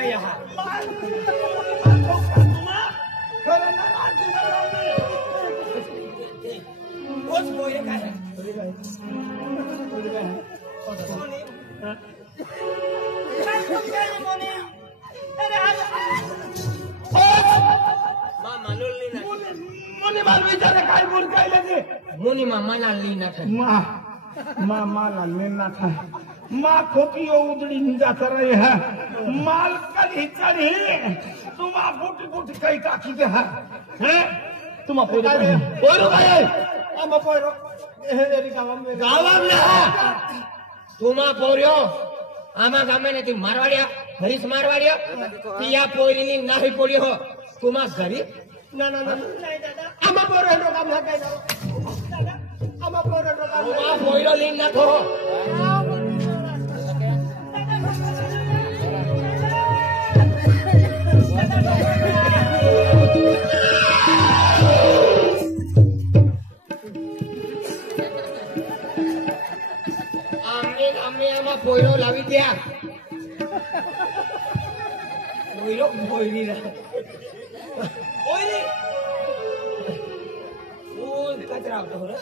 पोयरा यहाँ कोच पोयरे काय है मुनी माल विचारे काय बोल काय लगे मुनी मामा लाली ना था मामा लाली ना था माँ खोकियो उदड़ी जाता रहे है माल कली चढ़ी तुम फूट फूट कई काकी के है तुम पोरो पोरो भाई हम पोरो एरी गावम में तुम पोरियो आमा गामे ने ती मारवाड़िया हरीश मारवाड़िया तिया पोरी नी नाही पोरियो तुम गरीब ना ना ना नहीं दादा आमा पोरो रो काम ना दादा आमा पोरो रो काम तुम पोरो लीन ना थो पोयरो लावी दिया पोयरो पोयरी रा पोयरी ओ कचरा होतो रे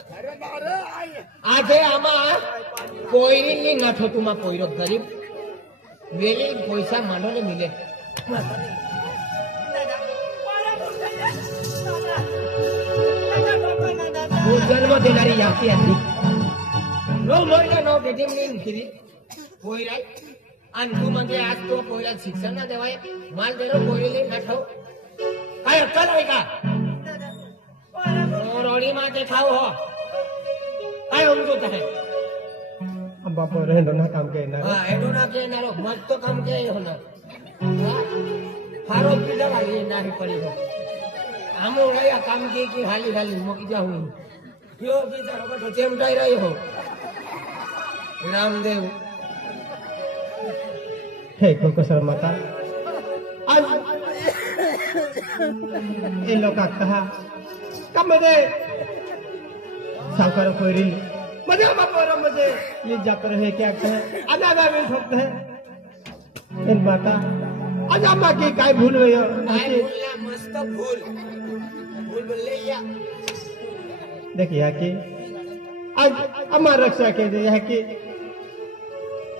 आजे आमा पोयरी नी ना थो तुमा पोयरो गरीब वेली पैसा मानोले मिले वो जन्म देणारी याती आली नो मोयला नो गेटिम नी खिरी पोयरा आणि तू म्हणजे आज तो पोयला शिक्षण ना देवाय माल देरो पोयले ना ठाव काय अक्कल आहे का रोडी माते ठाव हो काय समजत आहे बाप रे हेडोना काम के ना हां हेडोना के ना रो मस्त काम के होणार हारो पिदा वाली नाही पडी हो आमो या काम के की हाली हाली मग जाऊ यो बिचारा बठो चेमटाई रही हो रामदेव हे कोकसर माता आज ये लोग कहा कब मुझे सावकार कोयरी मुझे बापोरा मुझे ये जाकर रहे क्या कहे अनादा में ठोकते हैं इन माता आज अम्मा की काय भूल गई हो मस्त भूल भूल बोले या देखिए कि आज अम्मा रक्षा के दे है कि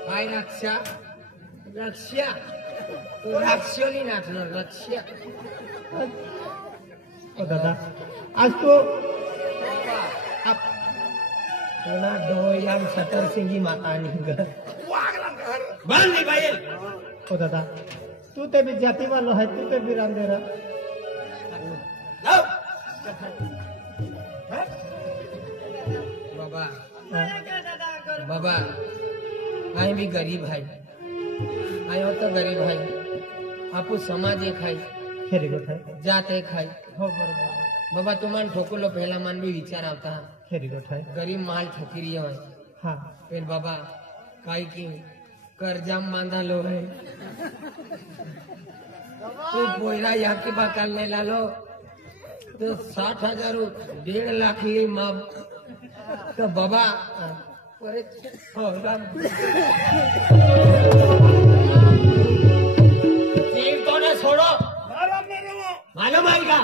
काय रक्षा रक्षा तो रक्षोली नाचनो रक्षा ओ दादा आज तो आप ना दो यार सतर सिंगी माता नहीं घर बंद नहीं भाई ओ दादा तू ते भी जाति वाला है तू ते भी रांदे रहा बाबा बाबा आई भी गरीब है आयो तो गरीब है आपू समाज एक है खेरी गोठ है जात एक है हो बरोबर बाबा तुमान ठोकलो पहला मन भी विचार आता है खेरी गोठ है गरीब माल ठोकी रही है हाँ फिर बाबा काई की कर्जा बांधा लो है तो पोयरा यहाँ की बाकाल में ला लो तो 60,000 1.5 लाख ही माप तो बाबा जीव तो ने छोड़ो मालूम आएगा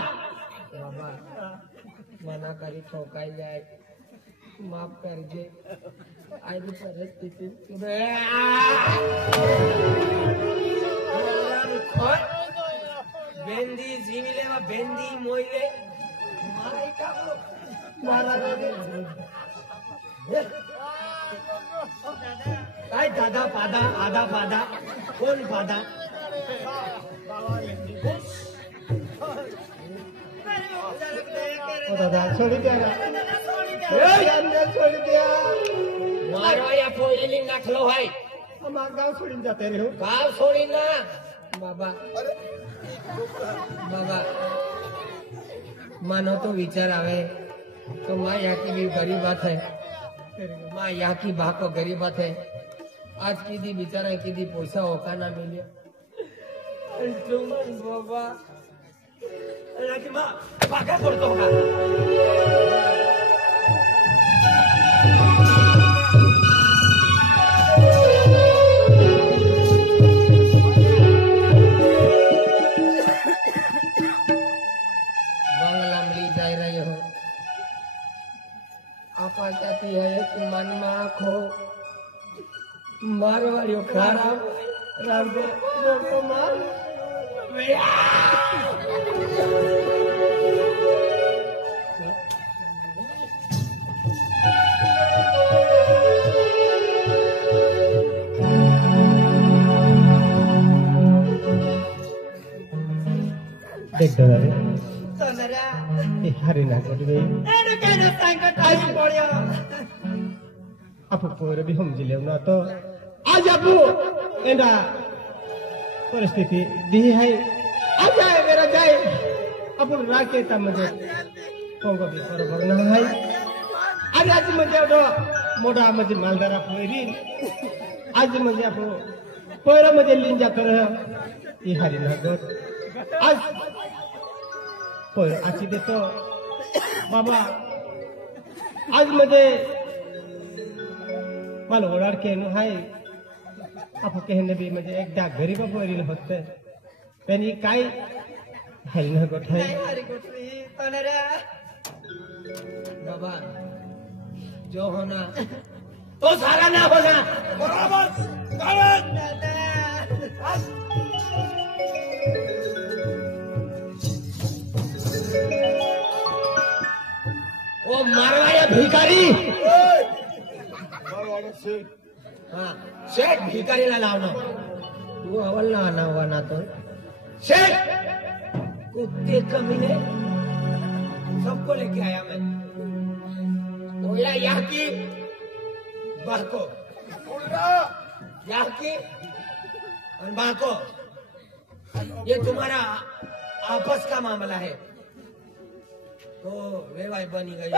बाबा मना करी ठोकाई जाए माफ कर दे आज परिस्थिति बेंदी जीविले वा बेंदी मोइले मारे का मारा काय दादा पादा आधा पादा कोण पादा दादा छोड़ दिया छोड़ दिया मारो या पोयली नाखलो है हम गांव छोड़ी जाते रहो गांव छोड़ी ना बाबा बाबा मानो तो विचार आवे तो माँ यहाँ की भी गरीब बात है माँ यहाँ की बात को गरीब बात है आज की दी बिचारा की दी पैसा होका ना मिले बाबा माँ भागा पड़ता होगा मारवाड़ियों खराब राम को मार देख दो रे सोनरा ये हरिना कर गई एनु केनो संकट आई पड़ियो आपको पूरे भी हम जिले ना तो आज आपको एंडा परिस्थिति दी है आ जाए मेरा जाए अपन राके ता मुझे कोंगो भी पर भरना है आज मुझे तो मोटा मुझे मालदारा पोरी आज मुझे आपको पोरा मुझे लिन जाता रहा ये हरिना गोट आज पोरा आची दे तो बाबा आज मुझे माल ओरार के नु है आप कहने भी मुझे एक डाक गरीब पोरी होते पेनी काय हरिना गोट है नहीं हरी गुटरी सोनरा बाबा जो होना तो सारा ना होना बराबर वो मारवाया भिखारी हाँ शेठ भिखारी ला लावना तू अवल ना आना हुआ ना तो शेठ कुत्ते कमीने सबको लेके आया मैं बोला यहाँ की बाको यहाँ की और बाको ये तुम्हारा आपस का मामला है तो वे भाई बनी गई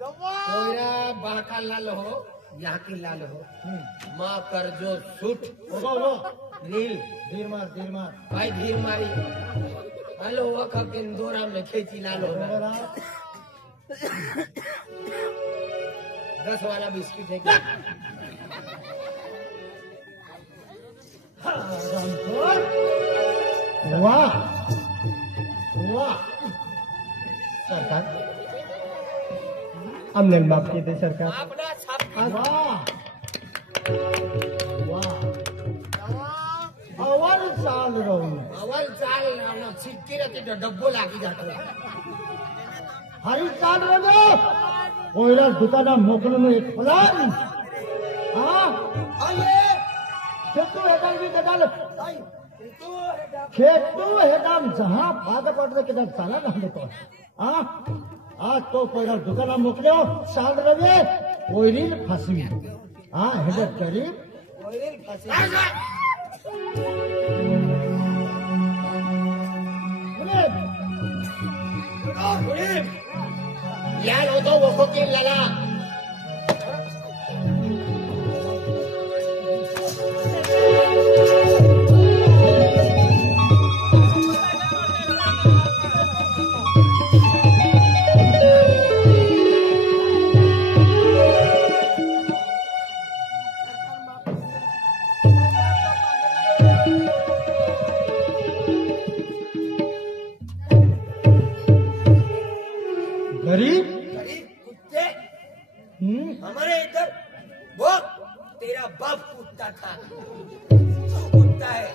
कोयरा बाका लाल हो यहाँ की लाल हो माँ कर जो सूट नील धीर मार भाई धीर मारी हेलो वो कब इंदौरा में खेती लाल हो 10 वाला बिस्किट है क्या वाह वाह सरकार हमने माफ की थी सरकार अपना छाप वाह वाह अवल चाल रहा छिटकी रहती तो डब्बो लागी जातो हरी चाल रहो कोयला दुकाना मोकल में एक फलान हाँ आइए खेतु हेदाल भी कदाल खेतु हेदाम जहाँ भाग पड़ते किधर चला ना देखो हाँ आज तो कोयला दुकाना मोकलो चाल रहे कोयरील फंसी हाँ हेडर करीब यार वो तो वो के लगा गरीब कुत्ते हमारे इधर वो तेरा बाप कुत्ता था कुत्ता है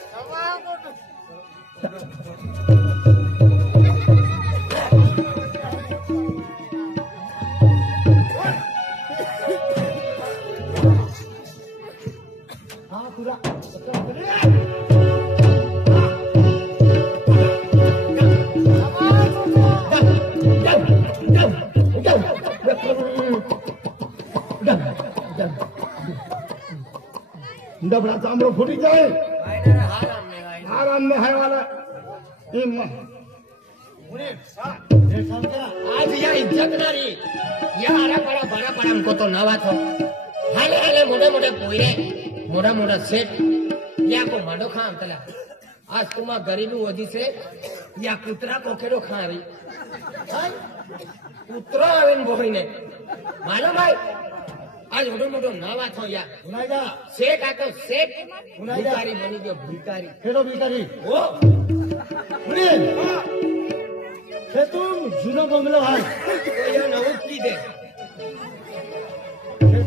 हाँ पूरा डबरा चामड़ो फूटी जाए आराम में है वाला आज यह इज्जत ना रही यह बड़ा बड़ा हमको तो नवा था हाले हाले मोटे मोटे पोयरे मोटा सेट या को माडो खाम तला आज तुम गरीबी वजह से या कुतरा को केरो खा रही कुतरा आवेन बोहिने मालूम भाई आज मोटो नवा थो या उनाइदा सेठ आ तो सेठ उनाइदा भिखारी बनी गयो भिखारी केरो भिखारी ओ उनी खेतुम जुनो बंगलो हाल कोई न उठी दे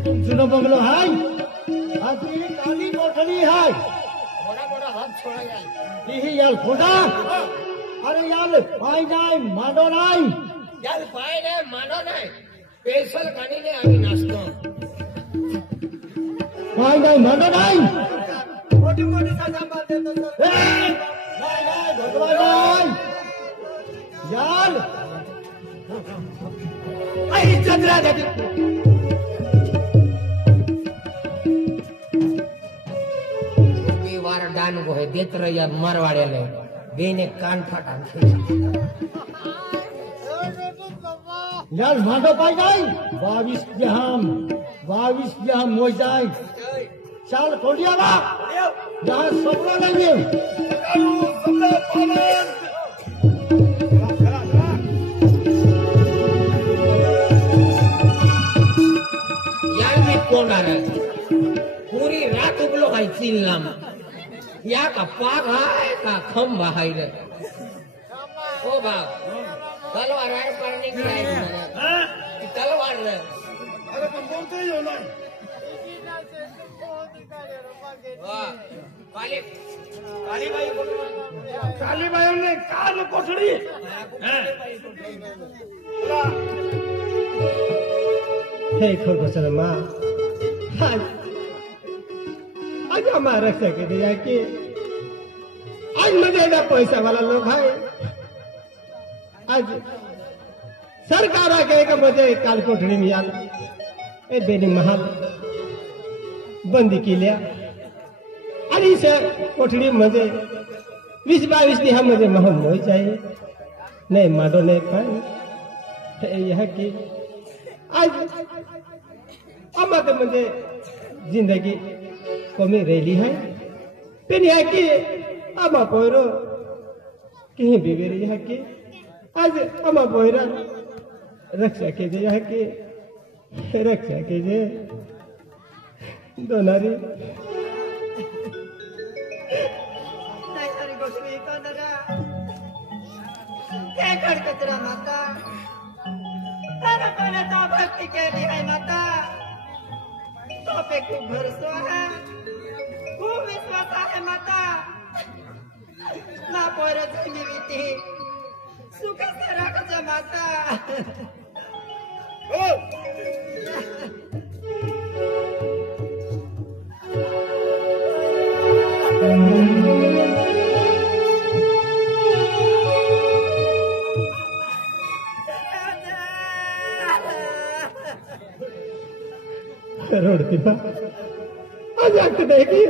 जुनो बंगलो है आती काली कोठरी है बड़ा बड़ा हाथ छोड़ा यार यही यार खोटा अरे यार पाई नहीं मानो नहीं यार पाय नाही मानो नाही स्पेशल काढीने आम्ही नाचतो पाई नहीं मानो नहीं मोठी मोठी सजा बांधते तो नहीं नहीं भगवान नहीं यार आई चंद्रा देवी वार डान को है देत रहिया मरवाड़े ले बेने कान फाटा यार मानो पाई नहीं 22 जहां मोई जाए चाल कोडिया बा जहां सपना नहीं यार मी कोण आहे पूरी रात उगलो आहे चिल्लाम या का पाग आहे का खंबा आहे रे ओ बाप तलवार आहे पडणे की आहे ती तलवार रे अरे पण बोलतोय हो ना वाह काली कालीबाई ने काल कोठडी हे खरगोशर माँ आज हमारा रक्षा दिया कि आज मजे ना पैसा वाला लोग है आज सरकार आके का मजे काल कोठडी में आला ए बेनी महाल बंदी केल्या आणि से कोठडी मध्ये 20-22 दिवसामध्ये महल होई चाहिए नहीं माडो नहीं पाए यह कि आज अमत म्हणजे जिंदगी कमी रेली है पण यह कि अमा पोरो कहीं बिगड़ी है कि आज अमा पोरा रक्षा के दे है कि रक्षा के दे दोनारी कचरा माता तो भक्ति के लिए माता तो पे खूब भरोसा है खूब विश्वास है माता ना पोर जीविती सुख से रख माता रोडती बा आज आखते देखी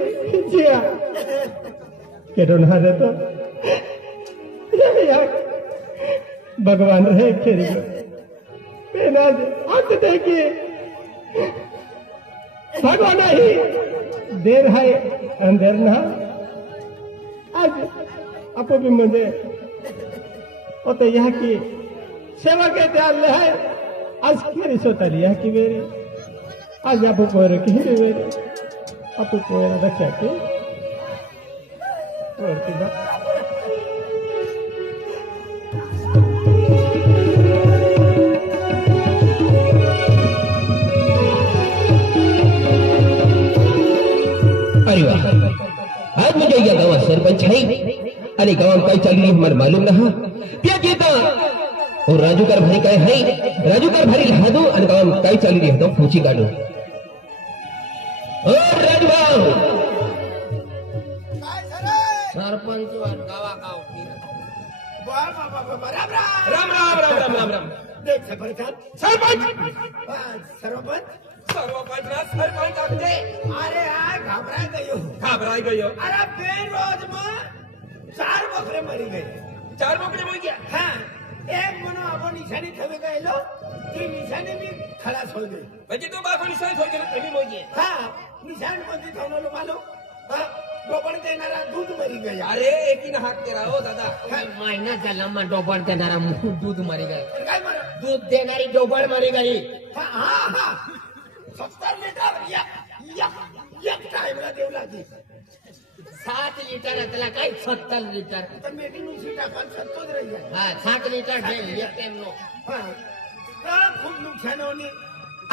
जिया के रोना दे तो यार भगवान रहे खेरी को पेन आज आखते देखी भगवान ही देर है अंधेर ना आज आपो भी मुझे तो यह की सेवा के ध्यान ले है आज खेरी सोता लिया कि मेरी आज आपको पोर की रे आपको पोरा रक्षा के और की बात अरे वाह आज मुझे यह गाँव सरपंच है अरे गाँव कई चल रही हमारे मालूम ना क्या कहता और राजू कर भाई कहे है राजू कर भाई ला दो और गाँव कई चल रही है तो पूछी काटो राजू भाऊ सरपंच गावा गाव राम राम राम राम राम राम देख सरपंच सरपंच सर्वपंच ना सरपंच अगदे अरे यार घबराई गयो अरे बेरोज में 4 बकरे मरी गए 4 बकरे मर गया हाँ एक मनो अब निशानी थमे गए लो ये निशानी भी खलास हो गई म्हणजे तो बाबू निशाणी थोडी कमी मर गया हाँ निशान कोणती ठेवलं मालो हाँ डोबण देणारा दूध मरी गया अरे एकीन हात तेरा हो दादा महिना झाला मग डोबण देणारा दूध मरी गई काय मरा दूध देणारी डोबळ मरी गई हा हा हा 70 लिटर एक टाइमला देऊ लागली 7 लिटर त्याला काय 70 लिटर तर मेडी नुसी टाकाल सत्तोच राहिला हा 7 लिटर ठेव एक टाइम नो हा का खूप नुकसान होणे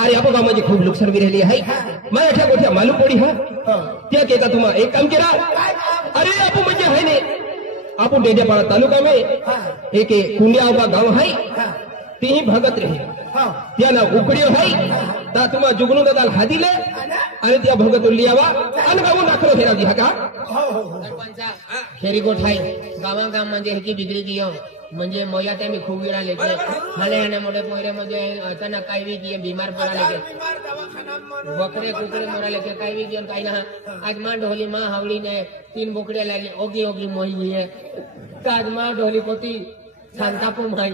अरे आपण गावामध्ये खूप नुकसान बी राहिली आहे माझ्या गोठ्या मालूम पडी हा त्या केता तुम्हा एक काम केला अरे आपण म्हणजे आहे ने आपण डेड्यापाडा तालुका में एक कुंडिया गाव आहे तेही भागात रहे त्याला उकडी आहे ता तुम्हा जुगनू दादा हादिले आणि त्या भगत लियावा आणि गावून दाखलो हे राजी हा का खेरी गोठाई गावागाव म्हणजे की बिगडी गियो म्हणजे मोया त्या मी खूप वेळा लेके मला याने मोठे पोरे म्हणजे अचानक काही बी किए बीमार पड़ा लेके बकरे कुकरे मरा लेके काही बी किए काही ना आज मां ढोली मां हावड़ी ने 3 बोकड़े लागी ओगी ओगी मोई हुई है आज मां ढोली पोती शांतापू भाई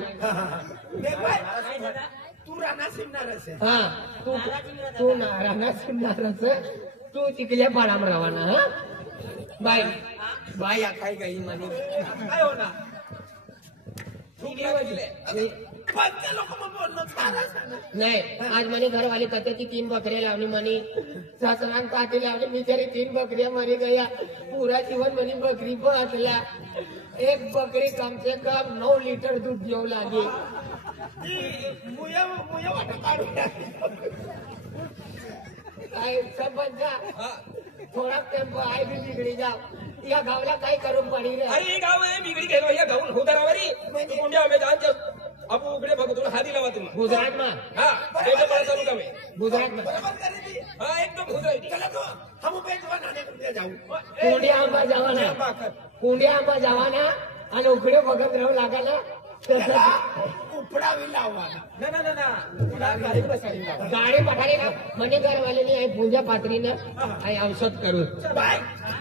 तू राणा सिन्नारस आहे हाँ तू राणा सिन्नारस तू तिकल्या पाडाम रवाना हा बाय बाय या काय काही मानी काय होणार नहीं आज मनी घर वाली कहते थी 3 बकरियां लावनी मनी ससुरान पाटी लावनी बिचारी 3 बकरियां मरी गया पूरा जीवन मनी बकरी पर हसला एक बकरी कम से कम 9 लीटर दूध देऊ लागे काय सब बंदा थोड़ा टेम्पो आए भी बिगड़ी जाओ या गावला काय करून पडी रे अरे ये गाव आहे बिगडी गेलो या गावून होदारावरी कुंड्या मैदान च अब उकडे बघतो हादी लावा तुम्ही गुजरात में हां डेड्यापाडा तालुका में गुजरात में हां एकदम गुजराती चला तो हम बेजवा नाने कुंडिया जाऊ कुंडिया आंबा जावाना कुंडिया आंबा जावाना आणि उकडे बघत राहू लागायला उपडावी लाववाना ना ना ना ना गाडी बसाडी गाडी पठारे का मने घर वाले ने आई पूजा पात्री ने आई औषध करू बाय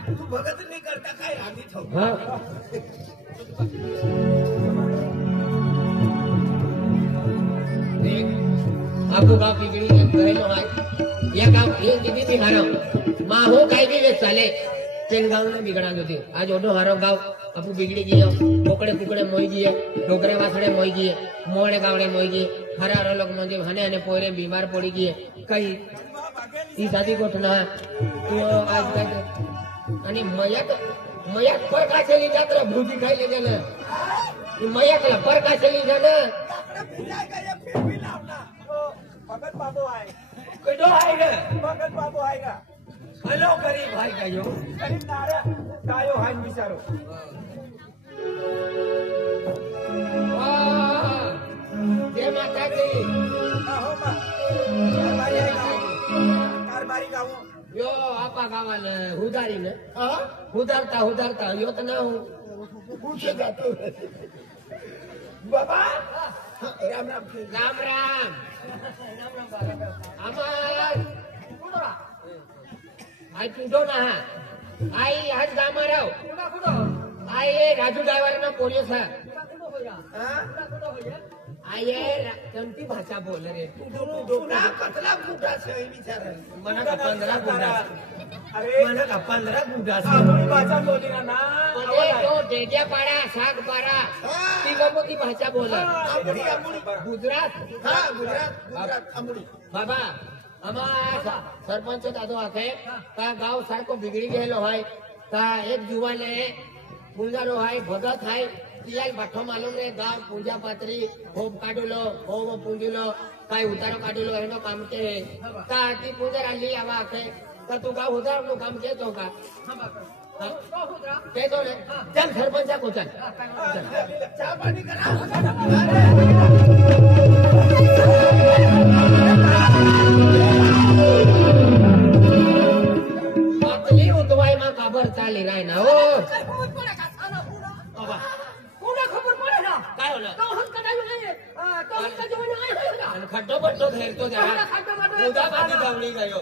तू भगत नाही करता काय आधी ठेव हां आपको गाव बिगड़ी गएलो है या गाव ये दीदी भी हारो माहो काय भी चाले तेन गाव ने बिगड़ा होती आज ओडो हारो गाव आपू बिगड़ी गयो बोकड़े कुकड़े मोई गए डोकरे वासड़े मोई गए मोड़े गावड़े मोई गए हरा हरा लोग म्हणजे हने हने पोरे बीमार पड़ी गए कई ई शादी गोठना तो आज काय आणि मयात पर का चली जात रे भूजी खाई ले जाने मयात ला पर का चली जाने भगत बाबू आहे कदो आहे रे भगत बाबू आहे का हॅलो गरीब भाई का यो करीब नारा कायो हाय विचारो जय माता दी हो मा कारबारी गाव यो आपा गावाला हुदारी ने हुदारता यो तर ना पूछे जातो बाबा राम राम राम राम आमार आई तुझो ना आई आज गामाराव आई राजू ड्रायव्हर ना पोलीस है आई कोणती भाषा बोल रे तुला कतला गुटा से विचार मना का 15 गुंडा अरे मना का 15 गुंडा आपली भाषा बोली ना म्हणजे तो डेड्यापाडा सागपाडा ती लोक ती भाषा बोला आंबुडी गुजरात हा गुजरात आंबुडी बाबा आम्हा सरपंच दादो आखे का गाव सारखो बिगड़ी गेलो है का एक जुवान है पूंजारो है भगत है तियाल बाठो मालूम रे गाव पूजा पात्री होम काढलो होम पूंजिलो काय उतारो काढलो एनो काम के का ती पूजा राली आवा आखे का तू गाव उतार नो काम के तो का ते तो रे चल सरपंचा को चल चहा पाणी करा आपली उतवाई मा काबर चाली राय ना ओ काय होला खड्डो पट्टो घेरतो जरा उदा बाजी गावडी गयो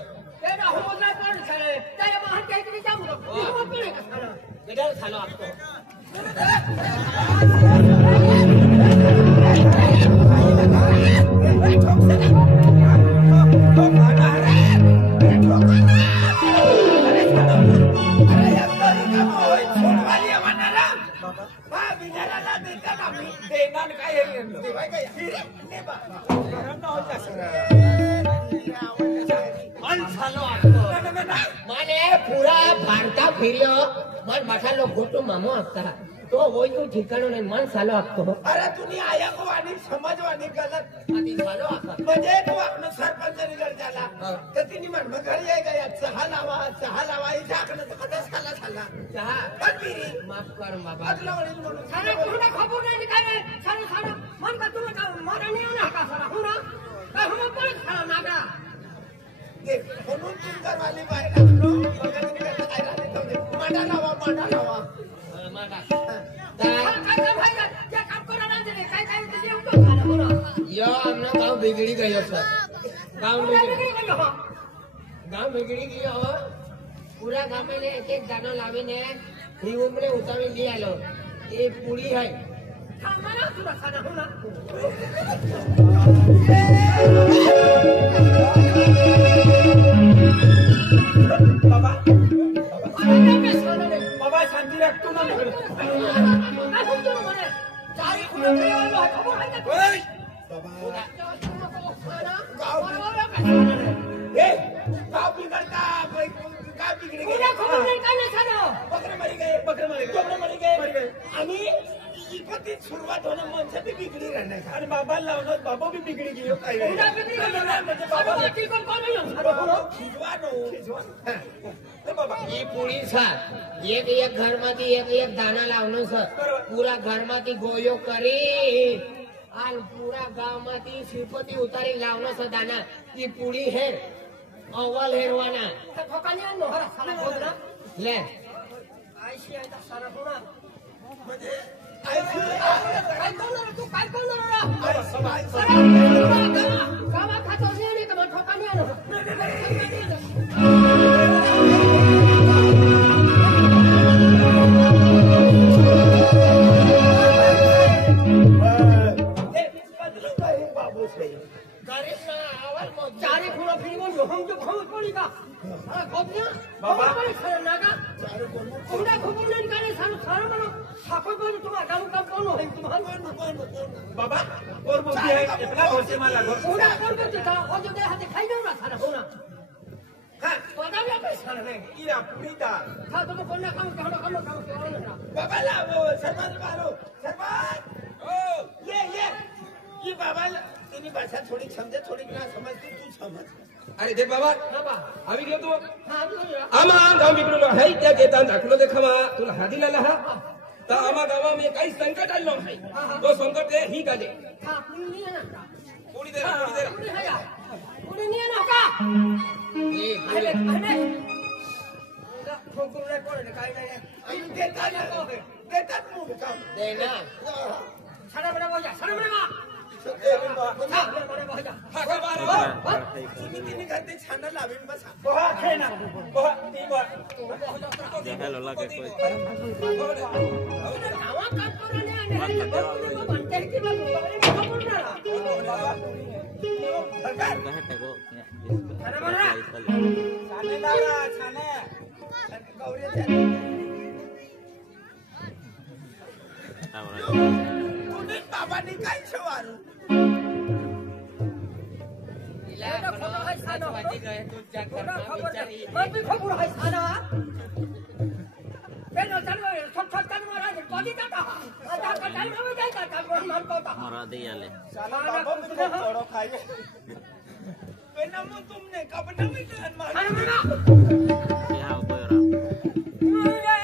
गडल खालो आपको माने पूरा भारता फिरियो मन बाठा लोग घोटो मामो आपता तो वही तो ठिकाणो नाही मन सालो आखतो अरे तुम्ही ऐकू आणि समजवानी गलत आधी सालो आखा म्हणजे तू आपलं सरपंच निघड झाला तर तिने म्हण मग घरी आहे का चहा लावा इथे आकडे तर कधी खाल्ला चहा पण पिरी माफ कर बाबा बाजूला वडील म्हणून सारे तुला खबर नाही काय नाही सारे सारे मन का तुला का मारा नाही ना का सारा हो ना काय हम पण खाला नागा ते म्हणून तुमच्यावाली बाहेर मांडा लावा काय काय भाई क्या काम करा ना दे काय काय तुझे उठो खाला हो ना यो आमना गाव बिगड़ी गयो सर गाव बिगड़ी गयो पूरा गाव में एक एक दाना लावीने ही उमरे उतावी ली आलो ये पूरी है खाना तुला खाना हो ना बाबा अरे मैं खाना नहीं बाबा शांती रखतो ना काय होतो म्हणे चारी खुला आलो खबर आहे का गाव बिघडता गाव बिघडी तुला खबर नाही काय नाही खाना बकरे मरी गए आणि इकती सुरुवात होणं म्हणजे ती बिघडी राहणार आणि बाबा लावणार बाबा बी बिघडी गेलो काय तुला किती म्हणजे बाबा ठीक कोण ते बाबा ये पूरी सर एक एक घर माती एक एक दाना लावनो सर पूरा घर माती गोयो करी आणि पूरा गाव माती श्रीपती उतारी लावनो सर दाना ये पूरी है अव्वल हेरवाना ठोकानी आणलो हरा साला बोल ना ले आयशी आहे सारा बोला म्हणजे काय करणार तू काय करणार गावा खातो नाही का मग ठोकानी आणलो चारे खुला फिर बोल हम जो बहुत पड़ी का अरे खोपना बाबा खरा नागा चारे कोना खबर नहीं करे सानु खाना बनो साको बोल तुम्हारा गांव का कौन है तुम्हारा बाबा और बोलती है इतना घर से मार लागो कोना कर के था और जो दे हाथ खाई जाओ ना खाना होना हां तो ना भी पैसा नहीं इरा पुरीता था तो कोना काम ना बाबा लावो सरपंच मारो सरपंच ओ ये बाबा तेरी भाषा थोड़ी समझे थोड़ी ना समझ तू समझ अरे देख बाबा बाबा आम्ही गेलो तू हां बोल आम्हा गाव बिघडलो आहे त्या घेता दाखलो देखावा तुला हादी लाला हा तर आम्हा गावामध्ये काही संकट आलो आहे तो संकट आहे ही गाजे हां पुरी नहीं ना कोणी दे कोणी दे पुरी है पुरी नहीं ना का ये अरे ठोकुर रे कोण काय नाही आणि देतात मग काम देना सारा बड़ा बोल सारा बड़ा तिने करते छान लावीन बसा पोहा खे ना पोहा ती पोहा गावा काम करणे आणि हे लोक म्हणते की बाबा छाने लावला छाने गौरी बाबांनी काय ठेवारू भाजी गए तू क्या करना बिचारी मग मी खबर आहे साना ते न चालू छोट मारा कधी जाता आता का टाइम में जाता का कोण मारतो होता मरा दे आले साला बाबा भी खूप चोरो खाए पेनामो तुमने कब ना भी जान मार अरे मना या उपयोरा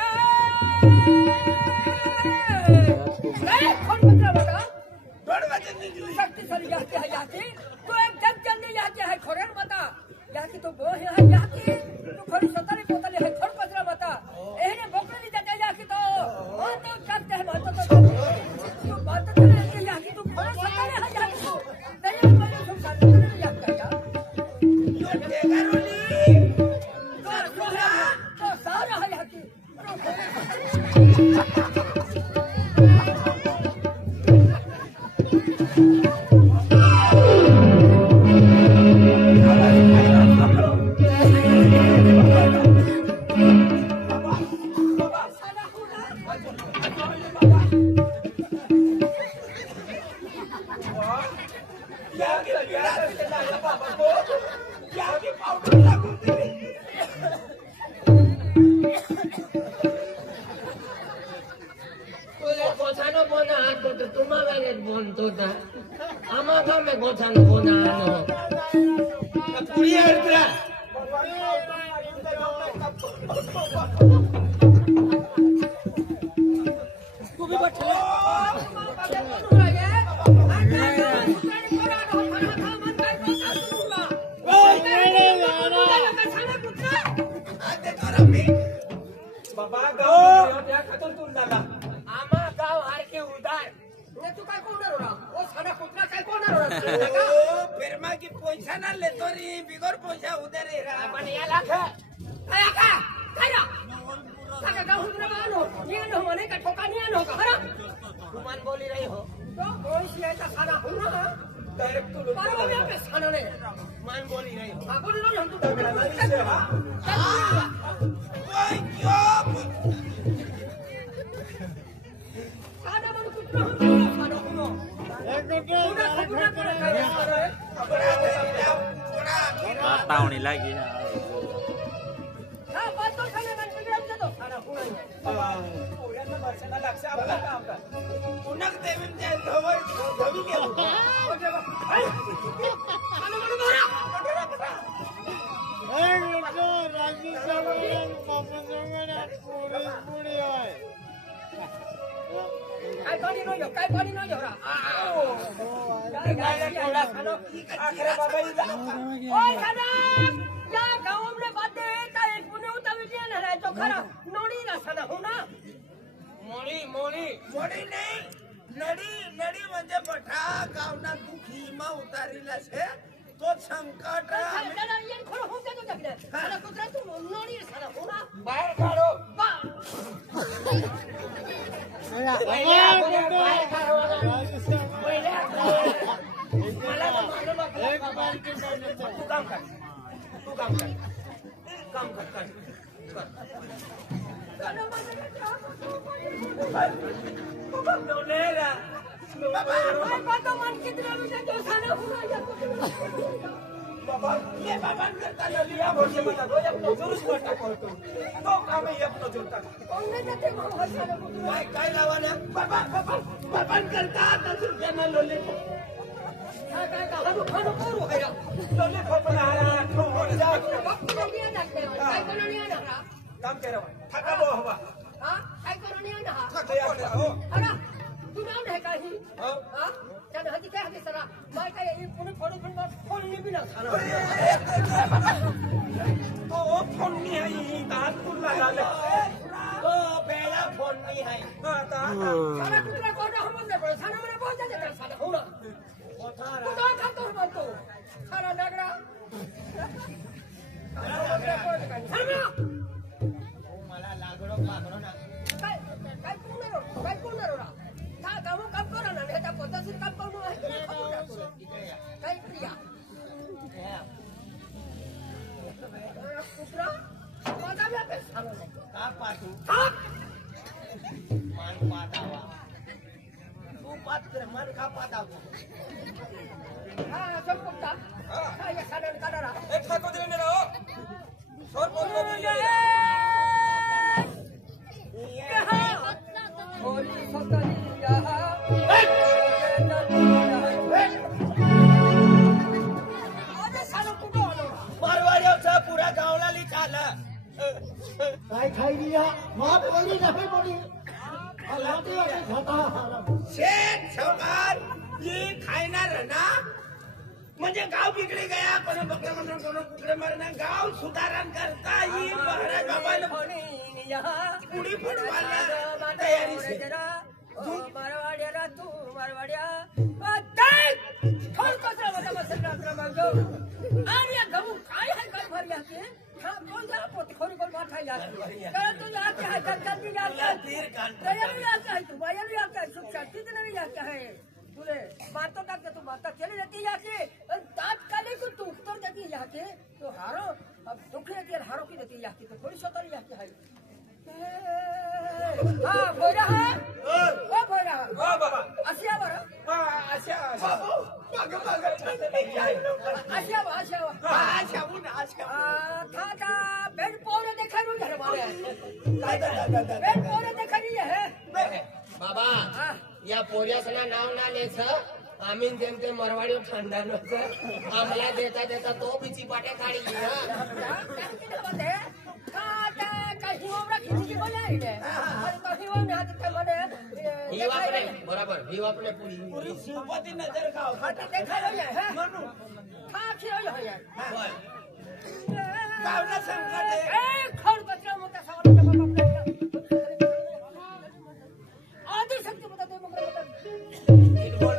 ए कोण बता बता डोळवाचे निघली शक्तिशाली याची तो एकदम जल्दी याची है खोरेन बता याची तो वो है याची तो खोरी सतारी पोतली है खोर पसरा बता एने बोकली जाता याची तो वो तो करते है तो बात तो है याची तो खोर सतारी है याची तो तेरे मैंने सुन कर याची यार यो टेगारोली तो पे गोछान होना पुरी अर्द्रा तू भी बैठ ले बाबा गाव त्या खातून तू झाला आमा गाव हारके उदार ने तू काय कोणार होरा ओ साडा कुत्रा काय कोणार होरा फिरमा की पैसा ना लेतो रे बिगर पैसा उधर रे पण याला खा काय का काय रा काय गाव हुदरा बानो ये न मने का ठोका नहीं आनो का हरा तू मान बोली रही हो तो कोई सियाचा साडा हुना डायरेक्ट तू पारो में पे साडा ने मान बोली रही हो आ बोली हम तू ओए क्यों साडा मन कुत्रा हम साडा हुनो कुत्रा खबुना करे काय तावणी लागी हा बातो खाने मन बिगड़म जातो साडा हुना पोऱ्यांना वर्षाला लक्ष आपला काम कर पुन्हा देवीन त्या धवळ धवी घेऊ खाने मन मारा काय पाणी नाही हो रा आखरे बाबा ओय साडा या गावमले बाते काय पुणे उताविले न रे तो खरा नोडी ना साडा हुना मोळी मोळी मोडी नाही नडी नडी म्हणजे पठा गावना दुखी मा उतारीला छे तो संकट साडा येन खरो होते तो जगले साडा कुत्रा तू नोडी साडा हुना बाहेर काढो बा बाहेर काढो मला तू काम कर काम कर डोलेरा काय बातो मन कितना में जो साडा हुना या बाबा ये बाबा करता लिया बोलते बता दो अपना जुरुस मटा करतो तो काम है अपना जोता कोने जाते मो साडा कुत्रा काय लावाना बाबा करता 10 रुपया ना लोले काय खानो करू है लोले खोपला ठोको जा बापू ने दाखले काय कोण नाही आला रा काम करा थका बो हवा हा काय कोण नाही आला थका या हो अरे तू नाम है काही हो हा त्या हजी काय हजी सरा बाय काय पुणे फोडू पण फोन नाही बिना खाना तो फोन नहीं है दांत कुल्ला डाले तो पहला फोन नहीं है आता सारा कुत्रा कोण हम नाही पडे सारा मला बोल जाते त्या सारा होना तू काय खातो बोलतो सारा नगरा मला लागलो पागलो ना काय कोणार रा का काम करा ना हे त्या पद्धतीने काम करू आहे काय क्रिया कुत्रा माझा व्याप सांगू नाही का पाठू मान पातावा तू पात्र मन का पातावा हा सब कुत्ता हा या साडा काढा रा एक खातो दिले ना हो सर बोल होली सतलिया अरे साडा कुठं आलो मारवाड्याचा पुरा गावला लिचाला काय खाई लिया माप बोली नफे बोली लाटी वाटी खाता शेठ सवार ये खायणार ना म्हणजे गाव बिगड़ी गया कोण बकरे मरण कोण कुकडे मरण गाव सुधारण करता ही महाराज बाबाला पुडी फुटवाला तयारी से तू मारवाड्या तू मारवाड्या काय थोड कचरा मला बसला प्रमाणो आणि या गहू काय आहे काय भरल्या की हा कोण जा पोत खोरी कोण माठायला कारण तू या के है जल्दी या तीर काट तयारी या के है तू बायन या के सुख शांति नहीं या के है तुले बातों तक तू बात चली जाती या के तात्कालिक तू उत्तर देती या के तो हारो अब दुख देती हारो की देती या के तो थोड़ी सतर या के है हाँ भोरा है ओ भोरा हो बाबा आशिया बरं अच्छा बाबू माग माग आशिया बा अच्छा उन अच्छा था बेड पोरे देखा रू घर वाले काय बेड पोरे देखा नहीं है बाबा या पोर्यासना नाव ना लेस आम्ही जेम ते मरवाडी ठंडा नव्हतं आम्हाला देता देता तो बिची पाटे काढी बराबर ही आपने पूरी शिवपती नजर गाव म्हणून गावला संकट आदिशक्ती बता दे मग बोल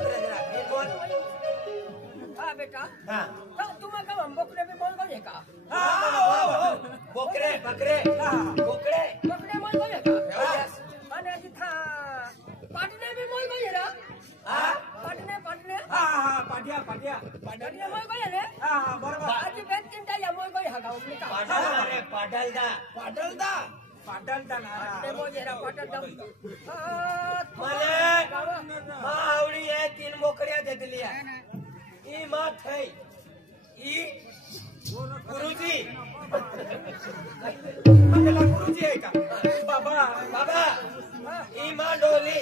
बोल हाँ बेटा हाँ तो तुम्हें कब हम बकरे भी बोल गए का बोकरे बकरे बोकरे बकरे बोल गए का अने जी था पाटने भी बोल गए ना पाटने पाटने पाटिया पाटिया पाटने बोल गए रे बरोबर आज बेन तीन टा या बोल गए हगा उनका पाटलदा पाटलदा ना ते बोल जरा पाटल दम आवडी आहे 3 बोकड्या देतल्या ई मात है ई गुरुजी आपल्याला गुरुजी आहे का बाबा बाबा ई मा डोली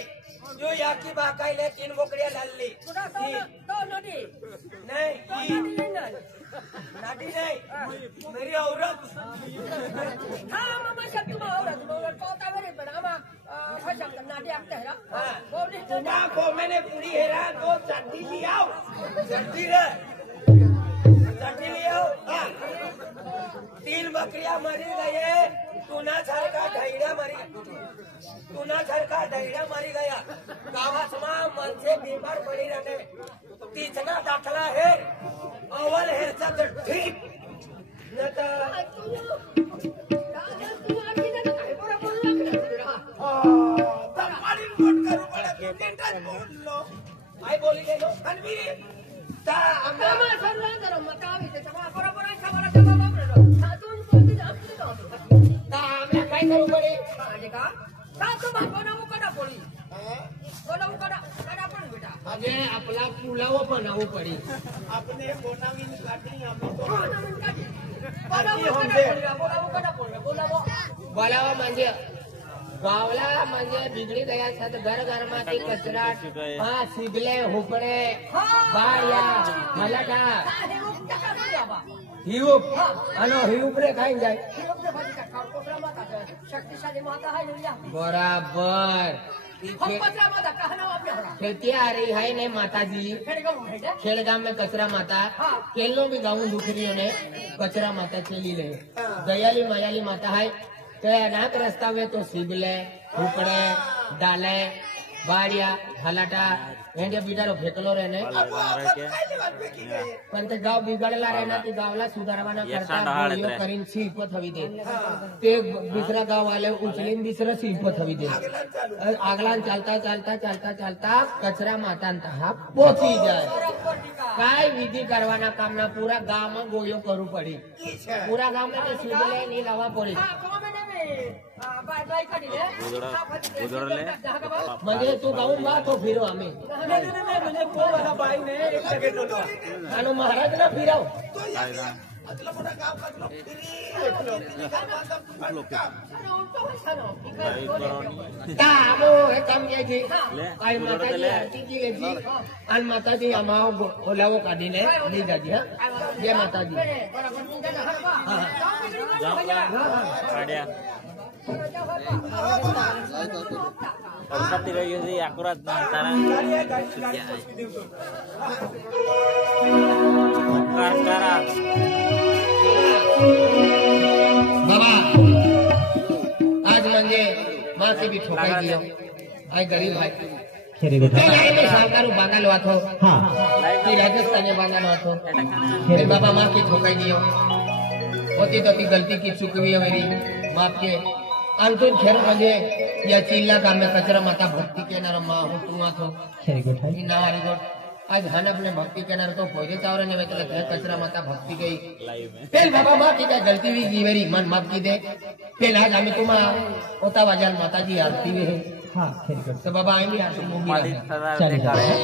जो याकी बाकायले 3 बोकड्या लालली सुना तो नदी नहीं ई नाटी नहीं मेरी औरत हाँ मामा सब तुम औरत बोल तो तावरे पर आमा फसम नाटी आते है ना बोली तो ना को मैंने पूरी हेरा तो चट्टी ले आओ चट्टी रे चट्टी ले आओ 3 बकरियां मरी गए तुना सारखा ढैड्या मरी गया गावासमा मनसे बीमार पडी रहे तीसरा दाखला है अव्वल हेरचा तर ठीक नता तमाडीन कोट करू पडे तीनटाच बोललो आई बोली गेलो आणि ता आम्हा मामा सर्व जरा मतावी ते सगळा बरोबर आहे सगळा सगळा बापरे सातून कोणती जास्त ता आम्हाला काय करू पडे आहे का सातू भात बनावू कदा पोळी बनावू कदा पण बेटा अगे आपला पुलाव बनावू पडी आपने बोनावीन काटी आम्ही बनावू कदा पोळी बोलावा म्हणजे गावला म्हणजे बिगडी गया था तो घर घर में ती कचरा हाँ सिगले हुपड़े बाया मलाटा हिउप अनो हिउपरे खाई जाए शक्तिशाली माता है लिया बराबर हम कचरा माता कहना आपने हरा खेती आ रही है नहीं माता जी खेड़गांव में कचरा माता केलो भी गाँव दुखरियों ने कचरा माता चली ले दयाली मायाली माता है तो अनाथ रस्ता में तो सिबले हुपड़े डाले बाड़िया हलाटा हेंडे बिटारो फेकलो रहने पण ते गाव बिघडला रहना ते गावला सुधारवाना करता गोळीओ करीन शिल्पत हवी दे ते दुसरा गाव वाले उचलीन दुसरं शिल्पत हवी दे आगलान चालता कचरा मातान हा पोची जाय काय विधी करवाना कामना पूरा गाव में गोळीओ करू पड़ी पूरा गाव में ते सिबले नी लावा पड़ी म्हणजे तू गाऊन बा तो फिरो आम्ही म्हणजे पोवाला बाई ने एक सगळे टोटो आणि महाराज ना फिराव अतला मोठा गाव काढलो कामो हे काम यायची आणि माताजी आरती केली आणि माताजी आम्हा ओलावो काढीने निघाजी हा जय माताजी Ada. Tapi kayak sih akurat antara sekarang. बाबा आज म्हणजे मासे भी ठोकाई दियो आई गरीब आहे खरी बेटा ते सरकारू बांधालो आथो हा ती राजस्थानी बांधालो आथो फिर बाबा माँ की ठोकाई दियो होती तो ती गलती की चुकवी है मेरी माफ के अंतुन खेर म्हणजे या चिल्ला गाम में कचरा माता भक्ति के नार माँ हो तू आथो खरी बेटा ई ना हरी गोट आज हन अपने भक्ति के नार तो पहिले चावरे ने वेतले कचरा माता भक्ति गई पेल बाबा माँ की क्या गलती हुई की मेरी मन माफ की दे पेल आज हमें तुम्हारा होता बाजार माता जी आरती में है हा खरी बेटा तो बाबा आएंगे आरती में भी Mali आएंगे। sadar Cari de tahu. cara.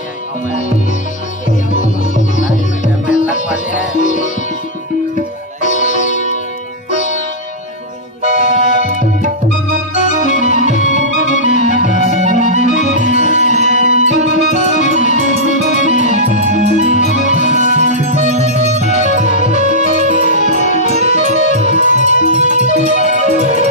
Thank